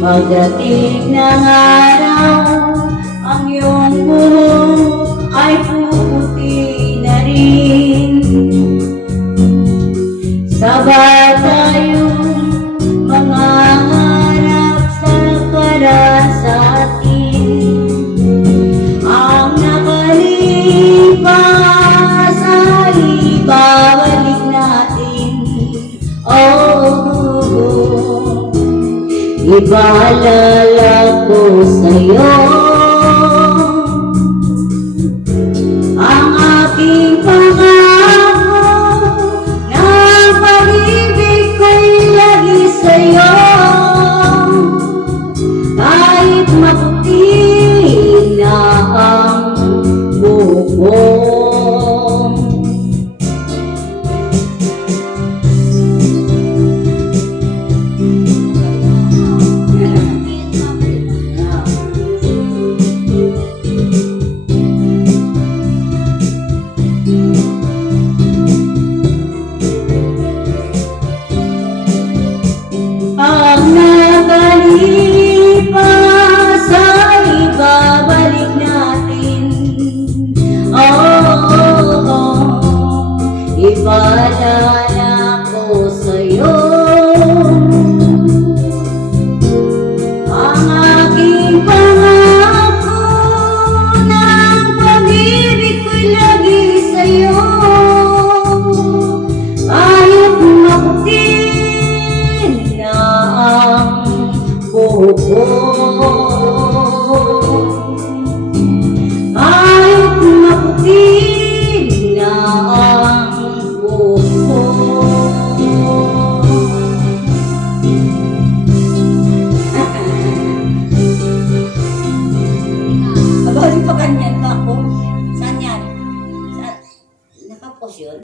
Pagdating ng araw, ang iyong buhok ay puputi na rin. Sabay tayong mangangarap sa para sa atin. Ang nakalipas ay ibabalik natin. Ipaalala ko sa'yo ang aking pangako na pag-ibig ko'y lagi sa'yo. Kahit maputi na ang buhok mo. Ang nakalipas ay ibabalik natin. Ipaalala ko sa'yo ang aking pangako ng pag-ibig ko'y lagi sa'yo. Kahit maputi na ang buhok ko, kahit maputi na ang buhok ko. Abali pa ganyan ka ako. Saan yan? Nakapos yun?